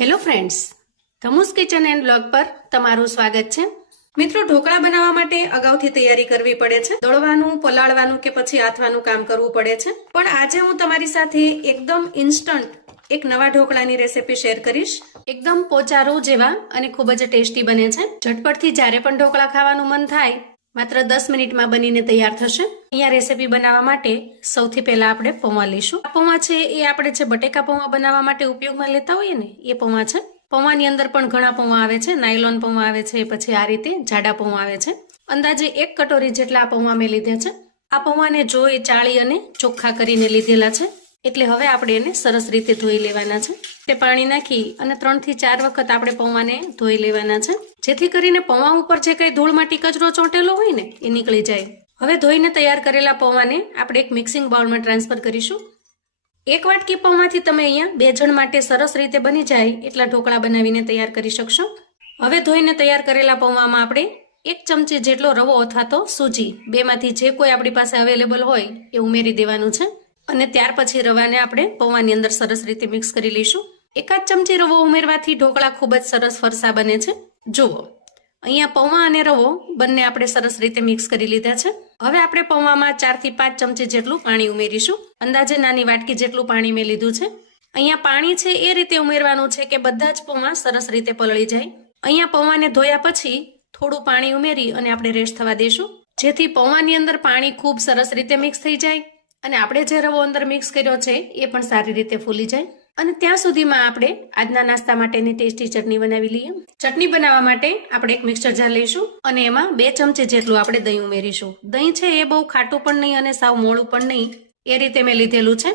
Hello friends Dhamus kitchen and blog પર તમારું સ્વાગત છે. મિત્રો, ઢોકળા બનાવવા માટે અગાઉથી તૈયારી કરવી પડે છે. દળવાનું, પલાળવાનું કે પછી આથવાનું કામ કરવું પડે છે. પણ આજે હું તમારી સાથે એકદમ ઇન્સ્ટન્ટ એક નવા ઢોકળાની રેસીપી શેર કરીશ. એકદમ પોચારું જેવા અને ખૂબ જ ટેસ્ટી બને છે. ઝટપટથી જ્યારે પણ ઢોકળા ખાવાનું મન થાય માત્ર દસ મિનિટમાં બનીને તૈયાર થશે. અહીંયા રેસીપી બનાવવા માટે સૌથી પહેલા આપણે પૌવા લઈશું. આ પૌવા છે એ આપણે જે બટેકા પૌવા બનાવવા માટે ઉપયોગમાં લેતા હોઈએ ને, એ પૌવા છે. પૌવાની અંદર પણ ઘણા પૌવા આવે છે. નાયલોન પૌવા આવે છે, પછી આ રીતે જાડા પૌવા આવે છે. અંદાજે એક કટોરી જેટલા આ પૌવા મેં લીધા છે. આ પૌવાને જોઈ, ચાળી અને ચોખ્ખા કરીને લીધેલા છે. એટલે હવે આપણે એને સરસ રીતે ધોઈ લેવાના છે. તે પાણી નાખી અને ત્રણથી ચાર વખત આપણે પૌવાને ધોઈ લેવાના છે. જેથી કરીને પૌવા ઉપર જે કંઈ ધૂળ માટી કચરો ચોંટેલો હોય ને, એ નીકળી જાય. હવે ધોઈને તૈયાર કરેલા પૌવાને આપણે એક મિક્સિંગ બાઉલમાં ટ્રાન્સફર કરીશું. એક વાટકી પૌવાથી તમે અહીંયા બે જણ માટે સરસ રીતે બની જાય એટલા ઢોકળા બનાવીને તૈયાર કરી શકશો. હવે ધોઈને તૈયાર કરેલા પૌવામાં આપણે એક ચમચી જેટલો રવો અથવા તો સૂજી, બેમાંથી જે કોઈ આપણી પાસે અવેલેબલ હોય એ ઉમેરી દેવાનું છે. અને ત્યાર પછી રવાને આપણે પૌવાની અંદર સરસ રીતે મિક્સ કરી લઈશું. એકાદ ચમચી રવો ઉમેરવાથી ઢોકળા ખૂબ જ સરસ ફરસા બને છે. જુઓ, અહીંયા પૌવા અને રવો બંને આપણે સરસ રીતે મિક્સ કરી લીધા છે. હવે આપણે પૌવામાં ચારથી પાંચ ચમચી જેટલું પાણી ઉમેરીશું. અંદાજે નાની વાટકી જેટલું પાણી મેં લીધું છે. અહીંયા પાણી છે એ રીતે ઉમેરવાનું છે કે બધા જ પૌવા સરસ રીતે પલળી જાય. અહીંયા પૌવાને ધોયા પછી થોડું પાણી ઉમેરી અને આપણે રેસ્ટ થવા દઈશું જેથી પૌવાની અંદર પાણી ખૂબ સરસ રીતે મિક્સ થઈ જાય અને આપણે જે રવો અંદર મિક્સ કર્યો છે એ પણ સારી રીતે ફૂલી જાય. અને ત્યાં સુધીમાં આપણે આજના નાસ્તા માટેની ટેસ્ટી ચટણી બનાવી લઈએ. ચટણી બનાવવા માટે આપણે એક મિક્સર જાર લઈશું અને એમાં બે ચમચી જેટલું આપણે દહીં ઉમેરીશું. દહીં છે એ બહુ ખાટું પણ નહીં અને સાવ મોળું પણ નહીં. એ રીતે મેં લીધેલું છે.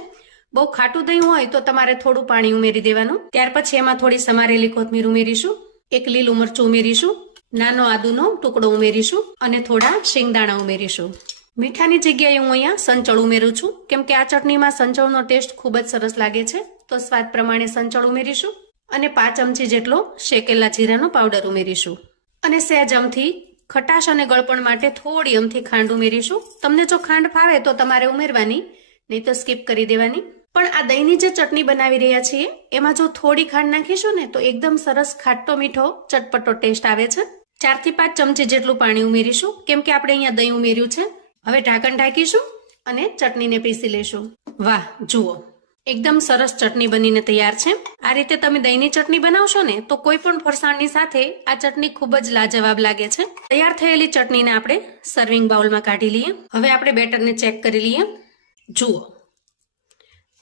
બહુ ખાટું દહીં હોય તો તમારે થોડું પાણી ઉમેરી દેવાનું. ત્યાર પછી એમાં થોડી સમારેલી કોથમીર ઉમેરીશું. એક લીલું મરચું ઉમેરીશું. નાનો આદુનો ટુકડો ઉમેરીશું અને થોડા શેંગદાણા ઉમેરીશું. મીઠાની જગ્યાએ હું અહીંયા સંચળ ઉમેરું છું. કેમ કે આ ચટણીમાં સંચળનો ટેસ્ટ ખૂબ જ સરસ લાગે છે. તો સ્વાદ પ્રમાણે સંચળ ઉમેરીશું અને પાંચ ચમચી જેટલો શેકેલા જીરાનો પાવડર ઉમેરીશું. અને સહેજ અમથી ખટાશ અને ગળપણ માટે થોડી અમથી ખાંડ ઉમેરીશું. તમને જો ખાંડ ફાવે તો તમારે ઉમેરવાની, નહીં તો સ્કીપ કરી દેવાની. પણ આ દહીંની જે ચટણી બનાવી રહ્યા છીએ, એમાં જો થોડી ખાંડ નાખીશું ને તો એકદમ સરસ ખાટો મીઠો ચટપટો ટેસ્ટ આવે છે. ચારથી પાંચ ચમચી જેટલું પાણી ઉમેરીશું, કેમ કે આપણે અહીંયા દહીં ઉમેર્યું છે. હવે ઢાંકણ ઢાંકીશું અને ચટણીને પીસી લેશું વાહ, જુઓ. એકદમ સરસ ચટણી બનીને તૈયાર છે. આ રીતે તમે દહીંની ચટણી બનાવશો ને, તો કોઈ પણ ફરસાણની સાથે આ ચટણી ખૂબ જ લાજવાબ લાગે છે. તૈયાર થયેલી ચટણીને આપણે સર્વિંગ બાઉલમાં કાઢી લઈએ. હવે આપણે બેટરને ચેક કરી લઈએ. જુઓ.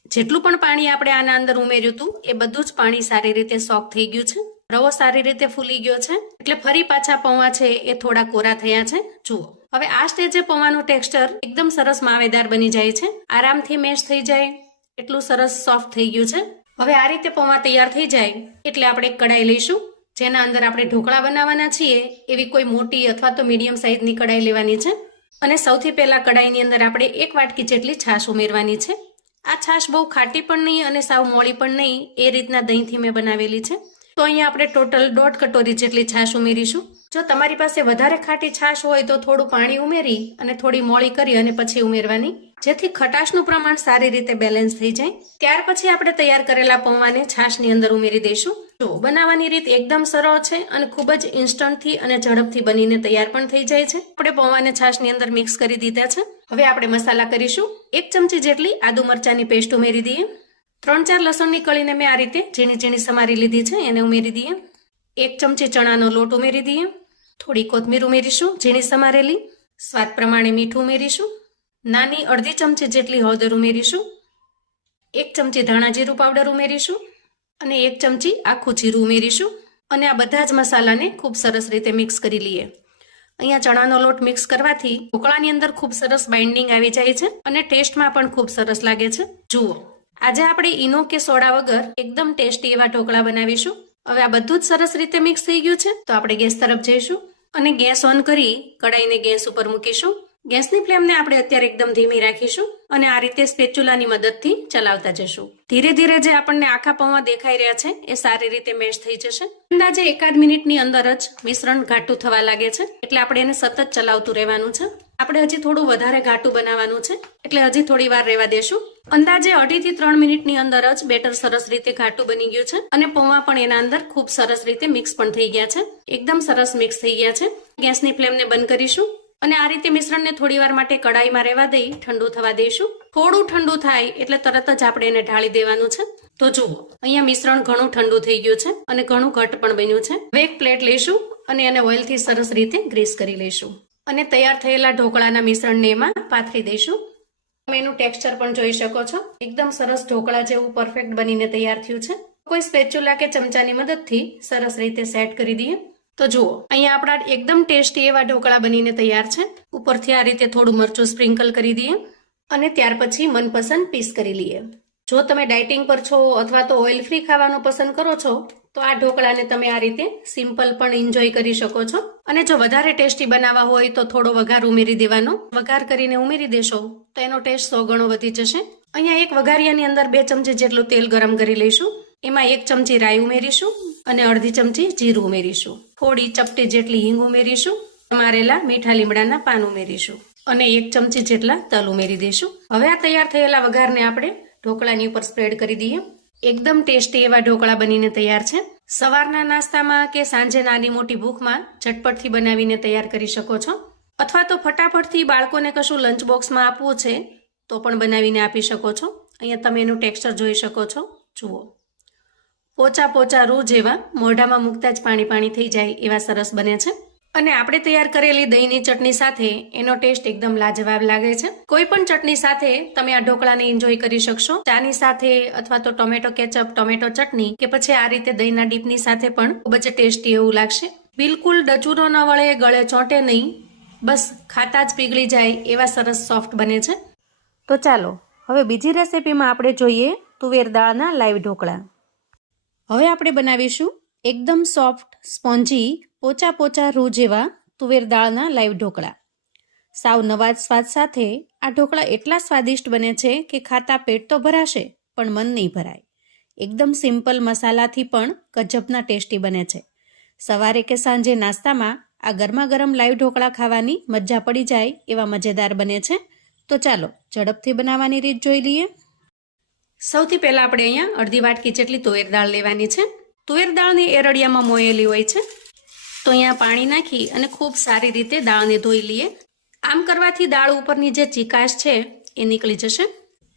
જેટલું પણ પાણી આપણે આના અંદર ઉમેર્યું હતું, એ બધું જ પાણી સારી રીતે સોક થઈ ગયું છે. રવો સારી રીતે ફૂલી ગયો છે. એટલે ફરી પાછા પૌવા છે એ થોડા કોરા થયા છે. જુઓ. હવે આ સ્ટેજે પૌવાનું ટેક્સચર એકદમ સરસ માવેદાર બની જાય છે. આરામથી મેશ થઈ જાય. એટલું સરસ સોફ્ટ થઈ ગયું છે. હવે આ રીતે પૌવા તૈયાર થઈ જાય એટલે આપણે કડાઈ લઈશું. જેના અંદર આપણે ઢોકળા બનાવવાના છીએ, એવી કોઈ મોટી અથવા તો મીડિયમ સાઇઝની કડાઈ લેવાની છે. અને સૌથી પહેલાં કડાઈની અંદર આપણે એક વાટકી જેટલી છાશ ઉમેરવાની છે. આ છાશ બહુ ખાટી પણ નહીં અને સાવ મોળી પણ નહીં, એ રીતના દહીંથી મેં બનાવેલી છે. તો અહીંયા આપણે ટોટલ દોઢ કટોરી જેટલી છાશ ઉમેરીશું. જો તમારી પાસે વધારે ખાટી છાશ હોય તો થોડું પાણી ઉમેરી અને થોડી મોળી કરી અને પછી ઉમેરવાની. જેથી ખટાશનું પ્રમાણ સારી રીતે બેલેન્સ થઈ જાય. ત્યાર પછી આપણે તૈયાર કરેલા પૌવાને છાશની અંદર ઉમેરી દઈશું. જો બનાવવાની રીત એકદમ સરળ છે અને ખૂબ જ ઇન્સ્ટન્ટથી અને ઝડપથી બનીને તૈયાર પણ થઈ જાય છે. આપણે પૌવાને છાશની અંદર મિક્સ કરી દીધા છે. હવે આપણે મસાલા કરીશું. એક ચમચી જેટલી આદુ મરચાની પેસ્ટ ઉમેરી દઈએ. ત્રણ ચાર લસણની કળીને મેં આ રીતે ઝીણી ઝીણી સમારી લીધી છે, એને ઉમેરી દઈએ. એક ચમચી ચણાનો લોટ ઉમેરી દઈએ. થોડી કોથમીર ઉમેરીશું, ઝીણી સમારેલી. સ્વાદ પ્રમાણે મીઠું ઉમેરીશું. નાની અડધી ચમચી જેટલી હળદર ઉમેરીશું, એક ચમચી ધાણા જીરું પાવડર ઉમેરીશું અને એક ચમચી આખું જીરું ઉમેરીશું. અને આ બધા જ મસાલાને ખૂબ સરસ રીતે મિક્સ કરી લઈએ. અહીંયા ચણાનો લોટ મિક્સ કરવાથી ઢોકળાની અંદર ખૂબ સરસ બાઇન્ડિંગ આવી જાય છે અને ટેસ્ટમાં પણ ખૂબ સરસ લાગે છે. જુઓ, આજે આપણે ઈનો કે સોડા વગર એકદમ ટેસ્ટી એવા ઢોકળા બનાવીશું. હવે આ બધું જ સરસ રીતે મિક્સ થઈ ગયું છે, તો આપણે ગેસ તરફ જઈશું અને ગેસ ઓન કરી કડાઈને ગેસ ઉપર મૂકીશું. ગેસની ફ્લેમને આપણે અત્યારે એકદમ ધીમી રાખીશું અને આ રીતે સ્પેચ્યુલાની મદદથી ચલાવતા જશું. ધીરે ધીરે જે આપણને આખા પૌવા દેખાઈ રહ્યા છે, એ સારી રીતે મેશ થઈ જશે. અંદાજે એકાદ મિનિટની અંદર જ મિશ્રણ ઘાટું થવા લાગે છે, એટલે આપણે એને સતત ચલાવતું રહેવાનું છે. આપણે હજી થોડું વધારે ઘાટું બનાવવાનું છે, એટલે હજી થોડી વાર રહેવા દેશું. અંદાજે અઢી થી ત્રણ મિનિટની અંદર જ બેટર સરસ રીતે ઘાટું બની ગયું છે, અને પૌવા પણ એના અંદર ખૂબ સરસ રીતે મિક્સ પણ થઈ ગયા છે. એકદમ સરસ મિક્સ થઈ ગયા છે. ગેસની ફ્લેમને બંધ કરીશું. અને આ રીતે મિશ્રણને થોડી વાર માટે કડાઈમાં રહેવા દઈ ઠંડુ થવા દઈશું. થોડું ઠંડુ થાય એટલે તરત જ આપણે એને ઢાળી દેવાનું છે. તો જુઓ, અહીંયા મિશ્રણ ઘણું ઠંડુ થઈ ગયું છે અને ઘણું ઘટ પણ બન્યું છે. હવે એક પ્લેટ લઈશું અને એને ઓઇલથી સરસ રીતે ગ્રીસ કરી લઈશું. અને તૈયાર થયેલા ઢોકળાના મિશ્રણને એમાં પાથરી દઈશું. તમે એનું ટેક્સચર પણ જોઈ શકો છો. એકદમ સરસ ઢોકળા જેવું પરફેક્ટ બનીને તૈયાર થયું છે. કોઈ સ્પેચ્યુલા કે ચમચાની મદદથી સરસ રીતે સેટ કરી દઈએ. તો જુઓ, અહીંયા આપણા એકદમ ટેસ્ટી એવા ઢોકળા બનીને તૈયાર છે. ઉપરથી આ રીતે થોડું મરચું સ્પ્રિંકલ કરી દઈએ અને ત્યાર પછી મનપસંદ પીસ કરી લઈએ. જો તમે ડાયટિંગ પર છો અથવા તો ઓઇલ ફ્રી ખાવાનું પસંદ કરો છો, તો આ ઢોકળાને તમે આ રીતે સિમ્પલ પણ એન્જોય કરી શકો છો. અને જો વધારે ટેસ્ટી બનાવવા હોય તો થોડો વઘાર ઉમેરી દેવાનો. વઘાર કરીને ઉમેરી દેશો, તો એનો ટેસ્ટ સો ગણો વધી જશે. અહીંયા એક વઘારિયાની અંદર બે ચમચી જેટલું તેલ ગરમ કરી લઈશું. એમાં એક ચમચી રાઈ ઉમેરીશું અને અડધી ચમચી જીરું ઉમેરીશું. થોડી ચપટી જેટલી હિંગ ઉમેરીશું મારેલા મીઠા લીમડાના પાન ઉમેરીશું અને એક ચમચી જેટલા તલ ઉમેરી દઈશું. હવે આ તૈયાર થયેલા વઘારને આપણે ઢોકળાની ઉપર સ્પ્રેડ કરી દઈએ. એકદમ ટેસ્ટી એવા ઢોકળા બનીને તૈયાર છે. સવારના નાસ્તામાં કે સાંજે નાની મોટી ભૂખમાં ઝટપટથી બનાવીને તૈયાર કરી શકો છો. અથવા તો ફટાફટથી બાળકોને કશું લંચ બોક્સમાં આપવું છે તો પણ બનાવીને આપી શકો છો. અહીંયા તમે એનું ટેક્સચર જોઈ શકો છો. જુઓ. પોચા પોચા રૂ જેવા મોઢામાં મૂકતા જ પાણી પાણી થઈ જાય એવા સરસ બને છે. અને આપણે તૈયાર કરેલી દહીંની ચટણી સાથે એનો ટેસ્ટ એકદમ લાજવાબ લાગે છે. કોઈ પણ ચટણી સાથે તમે આ ઢોકળાને એન્જોય કરી શકશો. ચાની સાથે અથવા તો ટોમેટો કેચઅપ ટોમેટો ચટણી કે પછી આ રીતે દહીંના ડીપની સાથે પણ ખૂબ જ ટેસ્ટી એવું લાગશે. બિલકુલ ડચુરો ન વળે, ગળે ચોંટે નહીં. બસ ખાતા જ પીગળી જાય એવા સરસ સોફ્ટ બને છે. તો ચાલો, હવે બીજી રેસિપીમાં આપણે જોઈએ તુવેર દાળના લાઈવ ઢોકળા. હવે આપણે બનાવીશું એકદમ સોફ્ટ સ્પોન્જી પોચા પોચા રૂ જેવા તુવેર દાળના લાઈવ ઢોકળા. સાવ નવા સ્વાદ સાથે આ ઢોકળા એટલા સ્વાદિષ્ટ બને છે કે ખાતા પેટ તો ભરાશે, પણ મન નહીં ભરાય. એકદમ સિમ્પલ મસાલાથી પણ ગજબના ટેસ્ટી બને છે. સવારે કે સાંજે નાસ્તામાં આ ગરમા ગરમ લાઈવ ઢોકળા ખાવાની મજા પડી જાય એવા મજેદાર બને છે. તો ચાલો ઝડપથી બનાવવાની રીત જોઈ લઈએ. સૌથી પહેલાં આપણે અહીંયા અડધી વાટકી જેટલી તુવેર દાળ લેવાની છે. તુવેર દાળને એરડિયામાં મોયેલી હોય છે. તો અહીંયા પાણી નાખી અને ખૂબ સારી રીતે દાળને ધોઈ લઈએ. આમ કરવાથી દાળ ઉપરની જે ચીકાશ છે એ નીકળી જશે.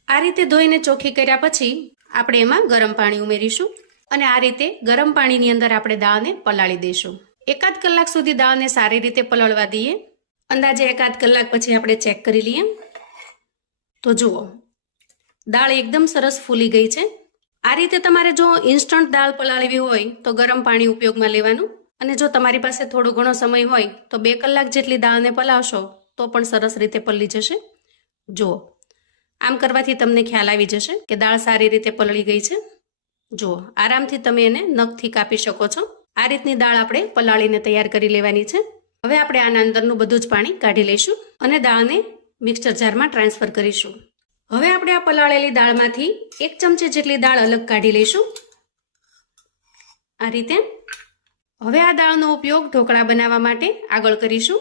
આ રીતે ધોઈને ચોખ્ખી કર્યા પછી આપણે એમાં ગરમ પાણી ઉમેરીશું અને આ રીતે ગરમ પાણીની અંદર આપણે દાળને પલાળી દઈશું. એકાદ કલાક સુધી દાળને સારી રીતે પલળવા દઈએ. અંદાજે એકાદ કલાક પછી આપણે ચેક કરી લઈએ. તો જુઓ દાળ એકદમ સરસ ફૂલી ગઈ છે. આ રીતે તમારે જો ઇન્સ્ટન્ટ દાળ પલાળવી હોય તો ગરમ પાણી ઉપયોગમાં લેવાનું અને જો તમારી પાસે થોડો ઘણો સમય હોય તો બે કલાક જેટલી દાળને પલાવશો તો પણ સરસ રીતે પલળી જશે. જુઓ, આમ કરવાથી તમને ખ્યાલ આવી જશે કે દાળ સારી રીતે પલળી ગઈ છે. જુઓ, આરામથી તમે એને નખથી કાપી શકો છો. આ રીતની દાળ આપણે પલાળીને તૈયાર કરી લેવાની છે. હવે આપણે આના અંદરનું બધું જ પાણી કાઢી લઈશું અને દાળને મિક્સર જારમાં ટ્રાન્સફર કરીશું. હવે આપણે આ પલાળેલી દાળમાંથી એક ચમચી જેટલી દાળ અલગ કાઢી લઈશું. આ રીતે. હવે આ દાળનો ઉપયોગ ઢોકળા બનાવવા માટે આગળ કરીશું.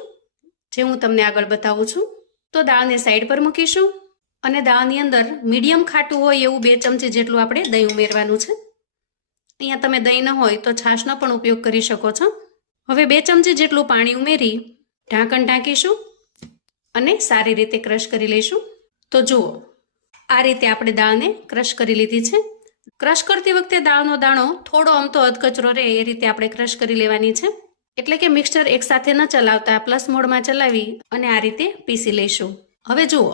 જે હું તમને આગળ બતાવું છું, તો દાળને સાઈડ પર મૂકીશું અને દાળની અંદર મીડિયમ ખાટું હોય એવું બે ચમચી જેટલું આપણે દહીં ઉમેરવાનું છે. અહીંયા તમે દહીં ન હોય તો છાશનો પણ ઉપયોગ કરી શકો છો. હવે બે ચમચી જેટલું પાણી ઉમેરી ઢાંકણ ઢાંકીશું અને સારી રીતે ક્રશ કરી લઈશું. તો જુઓ આ રીતે આપણે દાળને ક્રશ કરી લીધી છે. ક્રશ કરતી વખતે દાળનો દાણો થોડો અમતો અધકચરો રહે એ રીતે આપણે ક્રશ કરી લેવાની છે. એટલે કે મિક્સચર એકસાથે ન ચલાવતા પ્લસ મોડમાં ચલાવી અને આ રીતે પીસી લઈશું. હવે જુઓ.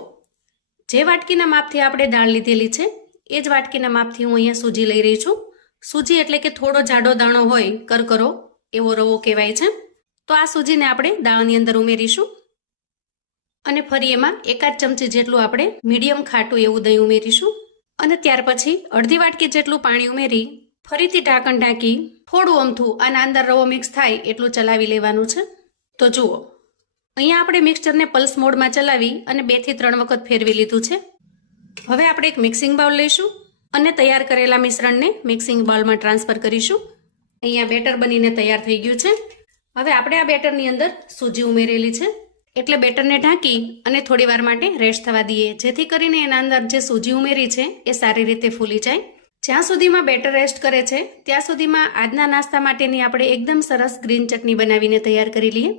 જે વાટકીના માપથી આપણે દાળ લીધેલી છે, એ જ વાટકીના માપથી હું અહીંયા સૂજી લઈ રહી છું. સૂજી એટલે કે થોડો જાડો દાણો હોય, કરકરો, એવો રવો કહેવાય છે. તો આ સૂજીને આપણે દાળની અંદર ઉમેરીશું. અને ફરી એમાં એકાદ ચમચી જેટલું આપણે મીડિયમ ખાટું એવું દહીં ઉમેરીશું. અને ત્યાર પછી અડધી વાટકી જેટલું પાણી ઉમેરી ફરીથી ઢાંકણ ઢાંકી થોડું અમથું આના અંદર રવો મિક્સ થાય એટલું ચલાવી લેવાનું છે. તો જુઓ, અહીંયા આપણે મિક્સચરને પલ્સ મોડમાં ચલાવી અને બેથી ત્રણ વખત ફેરવી લીધું છે. હવે આપણે એક મિક્સિંગ બાઉલ લઈશું અને તૈયાર કરેલા મિશ્રણને મિક્સિંગ બાઉલમાં ટ્રાન્સફર કરીશું. અહીંયા બેટર બનીને તૈયાર થઈ ગયું છે. હવે આપણે આ બેટરની અંદર સૂજી ઉમેરેલી છે. એટલે બેટરને ઢાંકી અને થોડી વાર માટે રેસ્ટ થવા દઈએ. જેથી કરીને એના અંદર જે સૂજી ઉમેરી છે, એ સારી રીતે ફૂલી જાય. જ્યાં સુધીમાં બેટર રેસ્ટ કરે છે, ત્યાં સુધીમાં આજના નાસ્તા માટેની આપણે એકદમ સરસ ગ્રીન ચટણી બનાવીને તૈયાર કરી લઈએ.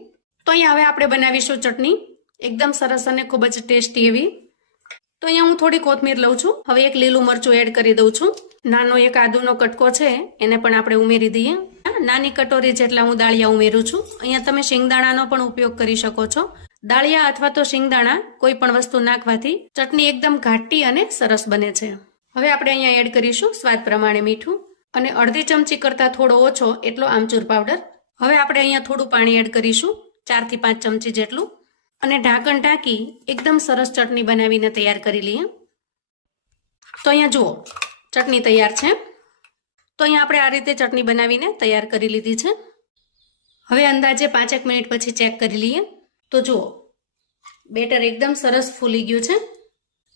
તો અહીંયા હવે આપણે બનાવીશું ચટણી. એકદમ સરસ અને ખૂબ જ ટેસ્ટી એવી. તો અહીંયા હું થોડી કોથમીર લઉં છું. હવે એક લીલું મરચું એડ કરી દઉં છું. નાનો એક આદુનો કટકો છે, એને પણ આપણે ઉમેરી દઈએ. નાની કટોરી જેટલા હું દાળિયા ઉમેરું છું. અહીંયા તમે શિંગદાણાનો પણ ઉપયોગ કરી શકો છો. દાળિયા અથવા તો શિંગદાણા કોઈ પણ વસ્તુ નાખવાથી ચટણી એકદમ ઘાટી અને સરસ બને છે. હવે આપણે અહીંયા એડ કરીશું સ્વાદ પ્રમાણે મીઠું અને અડધી ચમચી કરતાં થોડો ઓછો એટલો આમચૂર પાવડર. હવે આપણે અહીંયા થોડું પાણી એડ કરીશું ચારથી પાંચ ચમચી જેટલું અને ઢાંકણ ઢાંકી એકદમ સરસ ચટણી બનાવીને તૈયાર કરી લઈએ. તો અહીંયા જુઓ, ચટણી તૈયાર છે. તો અહીંયા આપણે આ રીતે ચટણી બનાવીને તૈયાર કરી લીધી છે. હવે અંદાજે પાંચેક મિનિટ પછી ચેક કરી લઈએ. તો જુઓ બેટર એકદમ સરસ ફૂલી ગયું છે.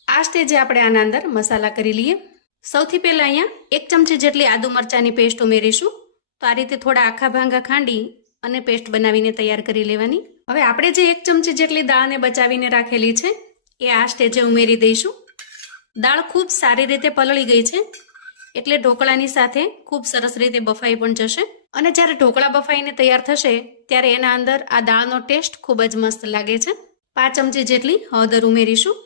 આ સ્ટેજે આપણે આના અંદર મસાલા કરી લઈએ. સૌથી પહેલાં અહીંયા એક ચમચી જેટલી આદુ મરચાંની પેસ્ટ ઉમેરીશું. તો આ રીતે થોડા આખા ભાંગા ખાંડી અને પેસ્ટ બનાવીને તૈયાર કરી લેવાની. હવે આપણે જે એક ચમચી જેટલી દાળને બચાવીને રાખેલી છે, એ આ સ્ટેજે ઉમેરી દઈશું. દાળ ખૂબ સારી રીતે પલળી ગઈ છે, એટલે ઢોકળાની સાથે ખૂબ સરસ રીતે બફાઈ પણ જશે. અને જ્યારે ઢોકળા બફાઈને તૈયાર થશે, ત્યારે એના અંદર આ દાળનો ટેસ્ટ ખૂબ જ મસ્ત લાગે છે. પાંચ ચમચી જેટલી હળદર ઉમેરીશું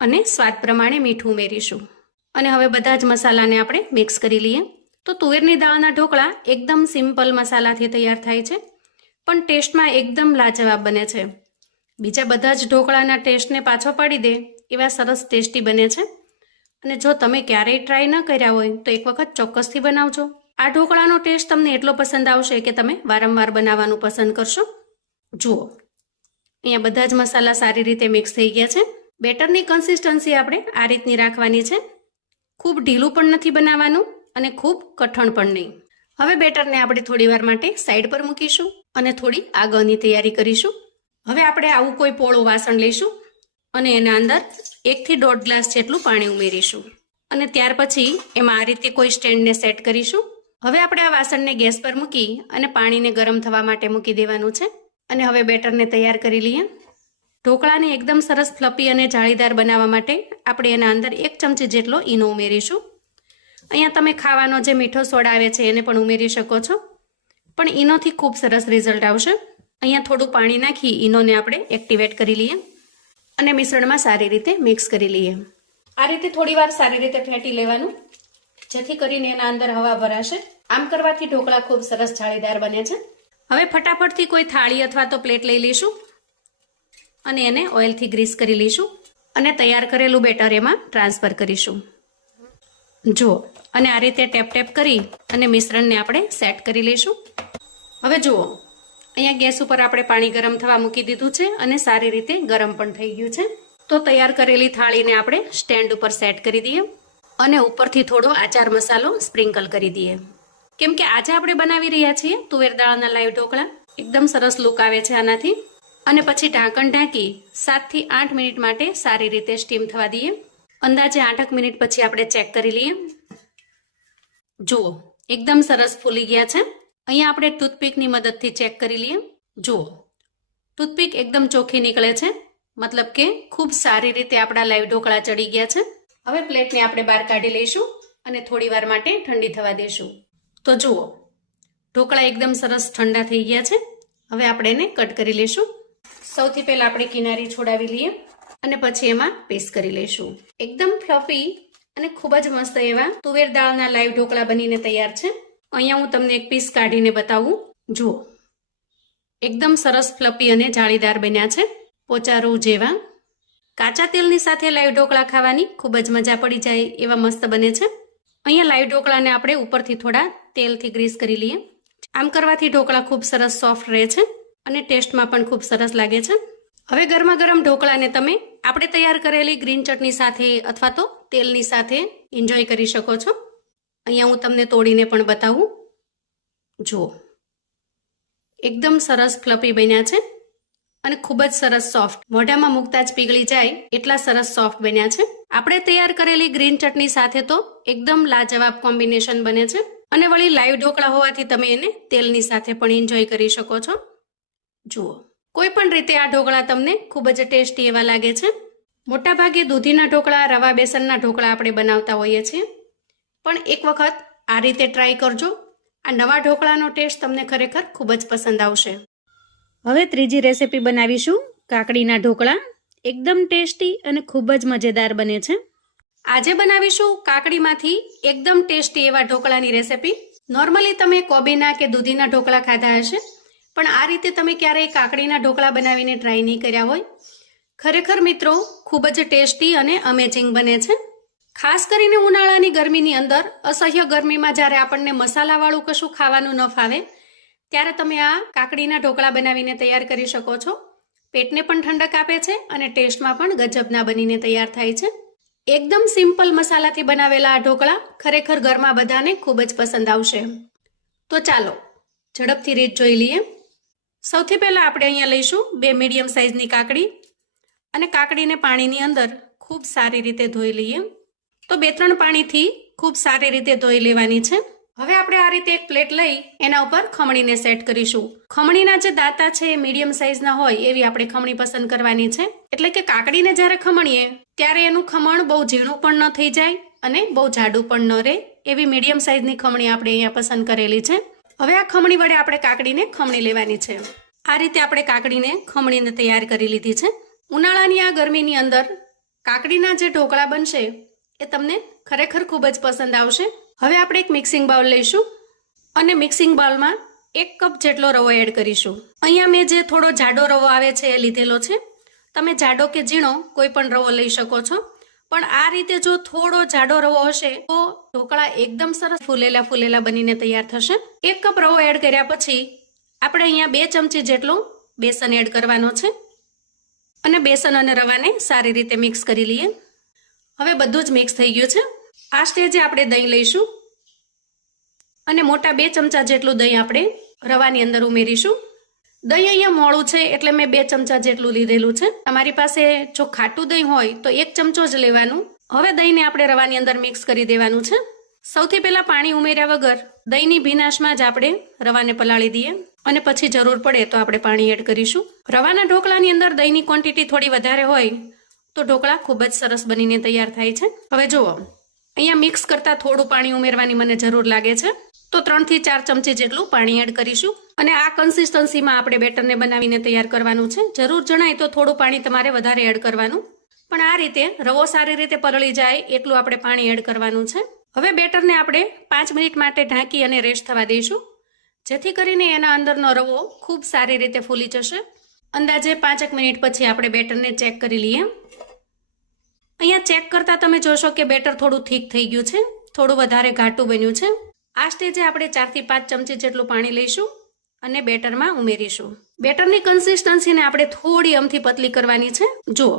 અને સ્વાદ પ્રમાણે મીઠું ઉમેરીશું. અને હવે બધા જ મસાલાને આપણે મિક્સ કરી લઈએ. તો તુવેરની દાળના ઢોકળા એકદમ સિમ્પલ મસાલાથી તૈયાર થાય છે, પણ ટેસ્ટમાં એકદમ લાજવાબ બને છે. બીજા બધા જ ઢોકળાના ટેસ્ટને પાછો પાડી દે, એવા સરસ ટેસ્ટી બને છે. અને જો તમે ક્યારેય ટ્રાય ન કર્યા હોય, તો એક વખત ચોક્કસથી બનાવજો. આ ઢોકળાનો ટેસ્ટ તમને એટલો પસંદ આવશે કે તમે વારંવાર બનાવવાનું પસંદ કરશો. જુઓ અહીંયા બધા જ મસાલા સારી રીતે મિક્સ થઈ ગયા છે. બેટરની કન્સિસ્ટન્સી આપણે આ રીતની રાખવાની છે. ખૂબ ઢીલું પણ નથી બનાવવાનું અને ખૂબ કઠણ પણ નહીં. હવે બેટરને આપણે થોડી વાર માટે સાઈડ પર મૂકીશું અને થોડી આગળની તૈયારી કરીશું. હવે આપણે આવું કોઈ પોળું વાસણ લઈશું અને એના અંદર એકથી દોઢ ગ્લાસ જેટલું પાણી ઉમેરીશું. અને ત્યાર પછી એમાં આ રીતે કોઈ સ્ટેન્ડને સેટ કરીશું. હવે આપણે આ વાસણને ગેસ પર મૂકી અને પાણીને ગરમ થવા માટે મૂકી દેવાનું છે. અને હવે બેટરને તૈયાર કરી લઈએ. ઢોકળાને એકદમ સરસ ફ્લપી અને જાળીદાર બનાવવા માટે આપણે એના અંદર એક ચમચી જેટલો ઈનો ઉમેરીશું. અહીંયા તમે ખાવાનો જે મીઠો સોડા આવે છે એને પણ ઉમેરી શકો છો. પણ ઈનોથી ખૂબ સરસ રિઝલ્ટ આવશે. અહીંયા થોડું પાણી નાખી ઈનોને આપણે એક્ટિવેટ કરી લઈએ અને મિશ્રણમાં સારી રીતે મિક્સ કરી લઈએ. આ રીતે થોડી વાર સારી રીતે ફેંટી લેવાનું, જેથી કરીને એના અંદર હવા ભરાશે. આમ કરવાથી ઢોકળા ખૂબ સરસ જાળીદાર બને છે. હવે ફટાફટથી કોઈ થાળી અથવા તો પ્લેટ લઈ લઈશું અને એને ઓઇલથી ગ્રીસ કરી લઈશું અને તૈયાર કરેલું બેટર એમાં ટ્રાન્સફર કરીશું. જુઓ અને આ રીતે ટેપ ટેપ કરી અને મિશ્રણને આપણે સેટ કરી લઈશું. હવે જુઓ, અહીંયા ગેસ ઉપર આપણે પાણી ગરમ થવા મૂકી દીધું છે અને સારી રીતે ગરમ પણ થઈ ગયું છે. તો તૈયાર કરેલી થાળીને આપણે સ્ટેન્ડ ઉપર સેટ કરી દઈએ અને ઉપરથી થોડો આચાર મસાલો સ્પ્રિંકલ કરી દઈએ. કેમ કે આજે આપણે બનાવી રહ્યા છીએ તુવેર દાળના લાઈવ ઢોકળા. એકદમ સરસ લુક આવે છે આનાથી. અને પછી ઢાંકણ ઢાંકી સાતથી આઠ મિનિટ માટે સારી રીતે સ્ટીમ થવા દઈએ. અંદાજે આઠક મિનિટ પછી આપણે ચેક કરી લઈએ. જુઓ, એકદમ સરસ ફૂલી ગયા છે. અહીંયા આપણે ટૂથપીકની મદદથી ચેક કરી લઈએ. જુઓ ટૂથપીક એકદમ ચોખ્ખી નીકળે છે. મતલબ કે ખૂબ સારી રીતે આપણા લાઈવ ઢોકળા ચડી ગયા છે. હવે પ્લેટને આપણે બહાર કાઢી લઈશું અને થોડી વાર માટે ઠંડી થવા દઈશું તો જુઓ, ઢોકળા એકદમ સરસ ઠંડા થઈ ગયા છે. હવે આપણે એને કટ કરી લઈશું સૌથી પહેલા આપણે કિનારી છોડાવી લઈએ અને પછી એમાં પેસ્ટ કરી લઈશું. એકદમ ફ્લફી અને ખૂબ જ મસ્ત એવા તુવેર દાળના લાઈવ ઢોકળા બનીને તૈયાર છે. અહીંયા હું તમને એક પીસ કાઢીને બતાવું. જુઓ, એકદમ સરસ ફ્લફી અને જાળીદાર બન્યા છે. પોચારું જેવા. કાચા તેલની સાથે લાઈવ ઢોકળા ખાવાની ખૂબ જ મજા પડી જાય એવા મસ્ત બને છે. અહીંયા લાઈવ ઢોકળાને આપણે ઉપરથી થોડા તેલથી ગ્રીસ કરી લઈએ. આમ કરવાથી ઢોકળા ખૂબ સરસ સોફ્ટ રહે છે અને ટેસ્ટમાં પણ ખૂબ સરસ લાગે છે. હવે ગરમા ગરમ ઢોકળાને તમે આપણે તૈયાર કરેલી ગ્રીન ચટણી સાથે અથવા તો તેલની સાથે એન્જોય કરી શકો છો. અહીંયા હું તમને તોડીને પણ બતાવું. જુઓ. એકદમ સરસ ફ્લપી બન્યા છે અને ખૂબ જ સરસ સોફ્ટ મોઢામાં મૂકતા જ પીગળી જાય એટલા સરસ સોફ્ટ બન્યા છે. આપણે તૈયાર કરેલી ગ્રીન ચટણી સાથે તો એકદમ લાજવાબ કોમ્બિનેશન બને છે. અને વળી લાઈવ ઢોકળા હોવાથી તમે એને તેલની સાથે પણ એન્જોય કરી શકો છો. જુઓ કોઈ પણ રીતે આ ઢોકળા તમને ખૂબ જ ટેસ્ટી એવા લાગે છે. મોટાભાગે દૂધીના ઢોકળા, રવા બેસનના ઢોકળા આપણે બનાવતા હોઈએ છીએ. પણ એક વખત આ રીતે ટ્રાય કરજો. આ નવા ઢોકળાનો ટેસ્ટ તમને ખરેખર ખૂબ જ પસંદ આવશે. હવે ત્રીજી રેસીપી બનાવીશું, કાકડીના ઢોકળા. એકદમ ટેસ્ટી અને ખૂબ જ મજેદાર બને છે. આજે બનાવીશું કાકડીમાંથી એકદમ ટેસ્ટી એવા ઢોકળાની રેસિપી. નોર્મલી તમે કોબીના કે દૂધીના ઢોકળા ખાધા હશે, પણ આ રીતે તમે ક્યારેય કાકડીના ઢોકળા બનાવીને ટ્રાય નહીં કર્યા હોય. ખરેખર મિત્રો, ખૂબ જ ટેસ્ટી અને અમેઝિંગ બને છે. ખાસ કરીને ઉનાળાની ગરમીની અંદર, અસહ્ય ગરમીમાં જ્યારે આપણને મસાલાવાળું કશું ખાવાનું ન ફાવે, ત્યારે તમે આ કાકડીના ઢોકળા બનાવીને તૈયાર કરી શકો છો. પેટને પણ ઠંડક આપે છે અને ટેસ્ટમાં પણ ગજબના બનીને તૈયાર થાય છે. એકદમ સિમ્પલ મસાલાથી બનાવેલા આ ઢોકળા ખરેખર ઘરમાં બધાને ખૂબ જ પસંદ આવશે. તો ચાલો, ઝડપથી રીત જોઈ લઈએ. સૌથી પહેલાં આપણે અહીંયા લઈશું બે મીડિયમ સાઇઝની કાકડી અને કાકડીને પાણીની અંદર ખૂબ સારી રીતે ધોઈ લઈએ. તો બે ત્રણ પાણીથી ખૂબ સારી રીતે ધોઈ લેવાની છે. હવે આપણે આ રીતે એક પ્લેટ લઈ એના ઉપર ખમણીને સેટ કરીશું. ખમણીના જે દાંતા છે એ મીડિયમ સાઇઝના હોય એવી આપણે ખમણી પસંદ કરવાની છે. એટલે કે કાકડીને જ્યારે ખમણીએ ત્યારે એનું ખમણ બહુ ઝીણું પણ ન થઈ જાય અને બહુ જાડું પણ ન રહે એવી મીડિયમ સાઇઝની ખમણી આપણે અહીંયા પસંદ કરેલી છે. હવે આ ખમણી વડે આપણે કાકડીને ખમણી લેવાની છે. આ રીતે આપણે કાકડીને ખમણીને તૈયાર કરી લીધી છે. ઉનાળાની આ ગરમીની અંદર કાકડીના જે ઢોકળા બનશે એ તમને ખરેખર ખૂબ જ પસંદ આવશે. હવે આપણે એક મિક્સિંગ બાઉલ લઈશું અને મિક્સિંગ બાઉલમાં એક કપ જેટલો રવો એડ કરીશું. અહીંયા મેં જે થોડો જાડો રવો આવે છે એ લીધેલો છે. તમે જાડો કે ઝીણો કોઈ પણ રવો લઈ શકો છો. પણ આ રીતે જો થોડો જાડો રવો હશે તો ઢોકળા એકદમ સરસ ફૂલેલા ફૂલેલા બનીને તૈયાર થશે. એક કપ રવો એડ કર્યા પછી આપણે અહીંયા બે ચમચી જેટલું બેસન એડ કરવાનો છે. અને બેસન અને રવાને સારી રીતે મિક્સ કરી લઈએ. હવે બધું જ મિક્સ થઈ ગયું છે. આ સ્ટેજે આપણે દહીં લઈશું. અને મોટા બે ચમચા જેટલું દહીં આપણે રવાની અંદર ઉમેરીશું. દહીં અહીંયા મોળું છે એટલે મેં બે ચમચા જેટલું લીધેલું છે. તમારી પાસે જો ખાટું દહીં હોય તો એક ચમચો જ લેવાનું. હવે દહીંને આપણે રવાની અંદર મિક્સ કરી દેવાનું છે. સૌથી પહેલા પાણી ઉમેર્યા વગર દહીંની ભીનાશમાં જ આપણે રવાને પલાળી દઈએ. અને પછી જરૂર પડે તો આપણે પાણી એડ કરીશું. રવાના ઢોકળાની અંદર દહીંની ક્વોન્ટિટી થોડી વધારે હોય તો ઢોકળા ખૂબ જ સરસ બનીને તૈયાર થાય છે. હવે જુઓ. અહીંયા મિક્સ કરતાં થોડું પાણી ઉમેરવાની મને જરૂર લાગે છે. તો ત્રણથી ચાર ચમચી જેટલું પાણી એડ કરીશું. અને આ કન્સિસ્ટન્સીમાં આપણે બેટરને બનાવીને તૈયાર કરવાનું છે. જરૂર જણાય તો થોડું પાણી તમારે વધારે એડ કરવાનું. પણ આ રીતે રવો સારી રીતે પલળી જાય એટલું આપણે પાણી એડ કરવાનું છે. હવે બેટરને આપણે પાંચ મિનિટ માટે ઢાંકી અને રેસ્ટ થવા દઈશું. જેથી કરીને એના અંદરનો રવો ખૂબ સારી રીતે ફૂલી જશે. અંદાજે પાંચેક મિનિટ પછી આપણે બેટરને ચેક કરી લઈએ. અહીંયા ચેક કરતા તમે જોશો કે બેટર થોડું થીક થઈ ગયું છે, થોડું વધારે ઘાટું બન્યું છે. આ સ્ટેજે આપણે ચારથી પાંચ ચમચી જેટલું પાણી લઈશું અને બેટરમાં ઉમેરીશું. બેટરની કન્સિસ્ટન્સીને આપણે થોડી અમથી પતલી કરવાની છે. જુઓ,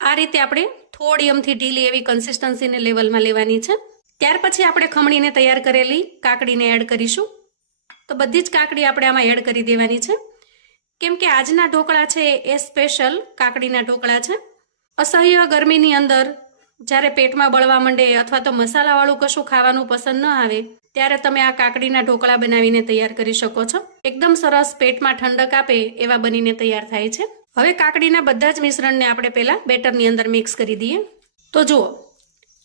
આ રીતે આપણે થોડી અમથી ઢીલી એવી કન્સિસ્ટન્સીને લેવલમાં લેવાની છે. ત્યાર પછી આપણે ખમણીને તૈયાર કરેલી કાકડીને એડ કરીશું. તો બધી જ કાકડી આપણે આમાં એડ કરી દેવાની છે. કેમ કે આજના ઢોકળા છે એ સ્પેશિયલ કાકડીના ઢોકળા છે. અસહ્ય ગરમીની અંદર જ્યારે પેટમાં બળવા માંડે અથવા તો મસાલાવાળું કશું ખાવાનું પસંદ ન આવે, ત્યારે તમે આ કાકડીના ઢોકળા બનાવીને તૈયાર કરી શકો છો. એકદમ સરસ પેટમાં ઠંડક આપે એવા બનીને તૈયાર થાય છે. હવે કાકડીના બધા જ મિશ્રણને આપણે પહેલા બેટરની અંદર મિક્સ કરી દઈએ. તો જુઓ,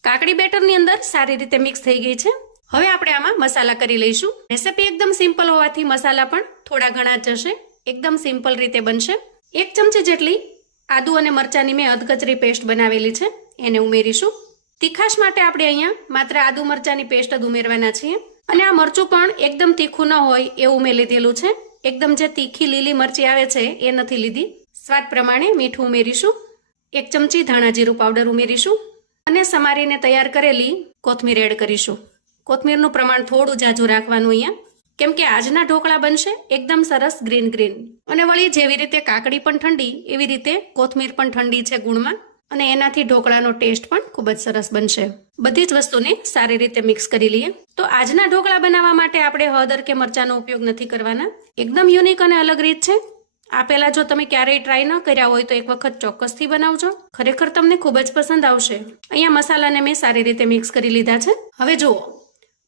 કાકડી બેટરની અંદર સારી રીતે મિક્સ થઈ ગઈ છે. હવે આપણે આમાં મસાલા કરી લઈશું. રેસીપી એકદમ સિમ્પલ હોવાથી મસાલા પણ થોડા ઘણા જશે. એકદમ સિમ્પલ રીતે બનશે. એક ચમચી જેટલી આદુ અને મરચાંની મેં અધકચરી પેસ્ટ બનાવેલી છે, એને ઉમેરીશું. તીખાશ માટે આપણે અહીંયા માત્ર આદુ મરચાંની પેસ્ટ જ ઉમેરવાના છીએ. અને આ મરચું પણ એકદમ તીખું ન હોય એવું મેં લીધેલું છે. એકદમ જે તીખી લીલી મરચી આવે છે, એ નથી લીધી. સ્વાદ પ્રમાણે મીઠું ઉમેરીશું. એક ચમચી ધાણા જીરું પાવડર ઉમેરીશું. અને સમારીને તૈયાર કરેલી કોથમીર એડ કરીશું. કોથમીરનું પ્રમાણ થોડું જાજુ રાખવાનું અહીંયા. કેમ કે આજના ઢોકળા બનશે એકદમ સરસ ગ્રીન ગ્રીન. અને વળી જેવી રીતે કાકડી પણ ઠંડી, એવી રીતે કોથમીર પણ ઠંડી છે ગુણમાં. અને એનાથી ઢોકળાનો ટેસ્ટ પણ ખૂબ જ સરસ બનશે. બધી જ વસ્તુને સારી રીતે મિક્સ કરી લઈએ. તો આજના ઢોકળા બનાવવા માટે આપણે હળદર કે મરચાંનો ઉપયોગ નથી કરવાના. એકદમ યુનિક અને અલગ રીત છે. આ પહેલા જો તમે ક્યારેય ટ્રાય ન કર્યા હોય તો એક વખત ચોક્કસથી બનાવજો. ખરેખર તમને ખૂબ જ પસંદ આવશે. અહીંયા મસાલાને મેં સારી રીતે મિક્સ કરી લીધા છે. હવે જુઓ,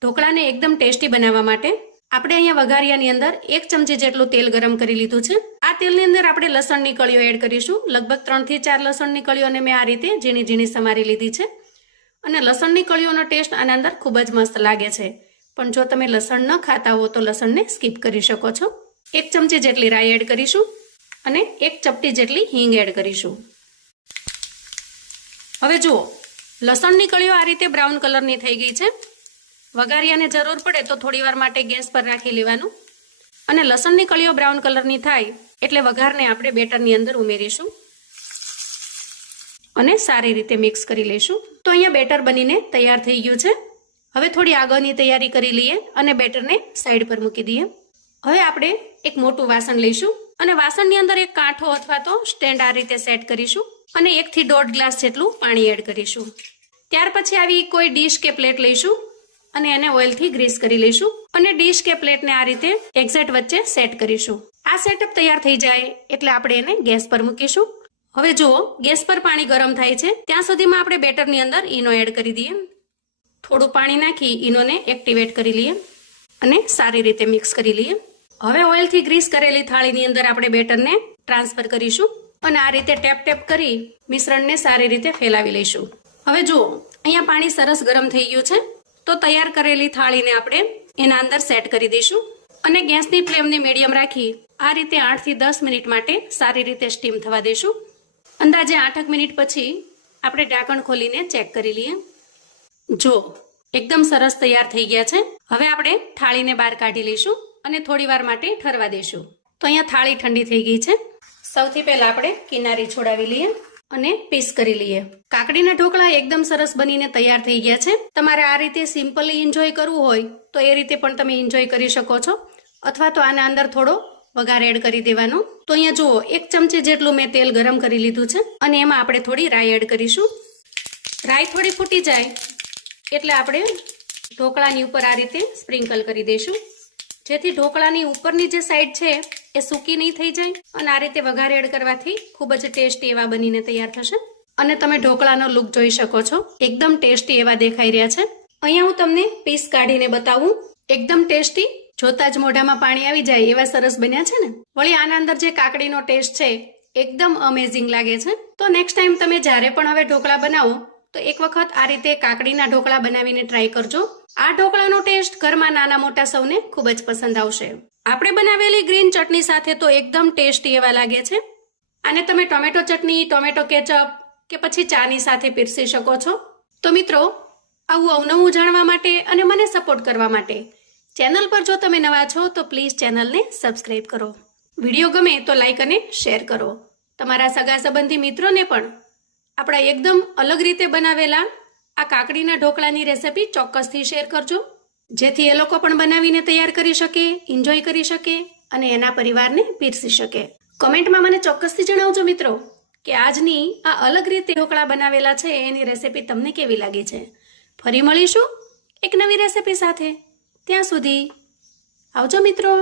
ઢોકળાને એકદમ ટેસ્ટી બનાવવા માટે આપણે અહીંયા વઘારિયાની અંદર એક ચમચી જેટલું તેલ ગરમ કરી લીધું છે. આ તેલની અંદર આપણે લસણની કળીઓ એડ કરીશું. લગભગ ત્રણથી ચાર લસણની કળીઓને મેં આ રીતે ઝીણી ઝીણી સમારી લીધી છે. અને લસણની કળીઓનો ટેસ્ટ આના અંદર ખૂબ જ મસ્ત લાગે છે. પણ જો તમે લસણ ન ખાતા હો તો લસણને સ્કીપ કરી શકો છો. એક ચમચી જેટલી રાઈ એડ કરીશું અને એક ચપટી જેટલી હિંગ એડ કરીશું. હવે જુઓ, લસણની કળીઓ આ રીતે બ્રાઉન કલરની થઈ ગઈ છે. વઘારિયાને જરૂર પડે તો થોડી વાર માટે ગેસ પર રાખી લેવાનું. અને લસણની કળીઓ બ્રાઉન કલરની થાય એટલે વઘારને આપણે બેટરની અંદર ઉમેરીશું. અને સારી રીતે મિક્સ કરી લઈશું. તો અહીંયા બેટર બનીને તૈયાર થઈ ગયું છે. હવે થોડી આગળની તૈયારી કરી લઈએ અને બેટરને સાઈડ પર મૂકી દઈએ. હવે આપણે એક મોટું વાસણ લઈશું. અને વાસણની અંદર એક કાંઠો અથવા તો સ્ટેન્ડ આ રીતે સેટ કરીશું. અને એકથી દોઢ ગ્લાસ જેટલું પાણી એડ કરીશું. ત્યાર પછી આવી કોઈ ડીશ કે પ્લેટ લઈશું. અને એને ઓઇલથી ગ્રીસ કરી લઈશું અને ડીશ કે પ્લેટને આ રીતે એક્ઝેક્ટ વચ્ચે સેટ કરીશું. આ સેટઅપ તૈયાર થઈ જાય એટલે આપણે એને ગેસ પર મૂકીશું. હવે જુઓ, ગેસ પર પાણી ગરમ થાય છે. ત્યાં સુધીમાં આપણે બેટરની અંદર ઈનો એડ કરી દઈએ. થોડું પાણી નાખી ઈનોને એક્ટિવેટ કરી લઈએ અને સારી રીતે મિક્સ કરી લઈએ. હવે ઓઇલથી ગ્રીસ કરેલી થાળીની અંદર આપણે બેટરને ટ્રાન્સફર કરીશું અને આ રીતે ટેપ ટેપ કરી મિશ્રણને સારી રીતે ફેલાવી લઈશું. હવે જુઓ, અહીંયા પાણી સરસ ગરમ થઈ ગયું છે. તો તૈયાર કરેલી થાળીને આપણે એના અંદર સેટ કરી દઈશું અને ગેસની ફ્લેમને મીડિયમ રાખી આ રીતે આઠથી દસ મિનિટ માટે સારી રીતે સ્ટીમ થવા દઈશું. અંદાજે આઠક મિનિટ પછી આપણે ઢાંકણ ખોલીને ચેક કરી લઈએ. જો એકદમ સરસ તૈયાર થઈ ગયા છે. હવે આપણે થાળીને બહાર કાઢી લઈશું અને થોડીવાર માટે ઠરવા દઈશું. તો અહીંયા થાળી ઠંડી થઈ ગઈ છે. સૌથી પહેલા આપણે કિનારી છોડાવી લઈએ. અને પીસ કરી લઈએ. કાકડીના ઢોકળા એકદમ સરસ બનીને તૈયાર થઈ ગયા છે. તમારે આ રીતે સિમ્પલી એન્જોય કરવું હોય તો એ રીતે પણ તમે એન્જોય કરી શકો છો. અથવા તો આના અંદર થોડો વઘાર એડ કરી દેવાનો. તો અહીંયા જુઓ, એક ચમચી જેટલું મેં તેલ ગરમ કરી લીધું છે અને એમાં આપણે થોડી રાઈ એડ કરીશું. રાઈ થોડી ફૂટી જાય એટલે આપણે ઢોકળાની ઉપર આ રીતે સ્પ્રિંકલ કરી દઈશું. જેથી ઢોકળાની ઉપરની જે સાઈડ છે એ સૂકી નહીં થઈ જાય અને આ રીતે વઘાર એડ કરવાથી ખૂબ જ ટેસ્ટી એવા બનીને તૈયાર થશે. અને તમે ઢોકળાનો લુક જોઈ શકો છો. એકદમ ટેસ્ટી એવા દેખાઈ રહ્યા છે. અહીંયા હું તમને પીસ કાઢીને બતાવું. એકદમ ટેસ્ટી. જોતા જ મોઢામાં પાણી આવી જાય એવા સરસ બન્યા છે ને. વળી આના અંદર જે કાકડીનો ટેસ્ટ છે, એકદમ અમેઝિંગ લાગે છે. તો નેક્સ્ટ ટાઈમ તમે જ્યારે પણ હવે ઢોકળા બનાવો, તો એક વખત આ રીતે કાકડીના ઢોકળા બનાવીને ટ્રાય કરજો. આ ઢોકળાનો ટેસ્ટ ઘરમાં નાના મોટા સૌને ખૂબ જ પસંદ આવશે. આપણે બનાવેલી ગ્રીન ચટણી સાથે તો એકદમ ટેસ્ટી એવા લાગે છે. અને તમે ટોમેટો ચટણી, ટોમેટો કેચઅપ કે પછી ચાની સાથે પીરસી શકો છો. તો મિત્રો, આવું અવનવું જાણવા માટે અને મને સપોર્ટ કરવા માટે ચેનલ પર જો તમે નવા છો, તો પ્લીઝ ચેનલને સબસ્ક્રાઇબ કરો. વીડિયો ગમે તો લાઈક અને શેર કરો. તમારા સગા સંબંધી મિત્રોને પણ આપણા એકદમ અલગ રીતે બનાવેલા આ કાકડીના ઢોકળાની રેસિપી ચોક્કસથી શેર કરજો. જેથી એ લોકો પણ બનાવીને તૈયાર કરી શકે એન્જોય કરી શકે અને એના પરિવારને પીરસી શકે. કમેન્ટમાં મને ચોક્કસથી જણાવજો મિત્રો કે આજની આ અલગ રીતે ઢોકળા બનાવેલા છે, એની રેસિપી તમને કેવી લાગી છે? ફરી મળીશું એક નવી રેસિપી સાથે. ત્યાં સુધી આવજો મિત્રો.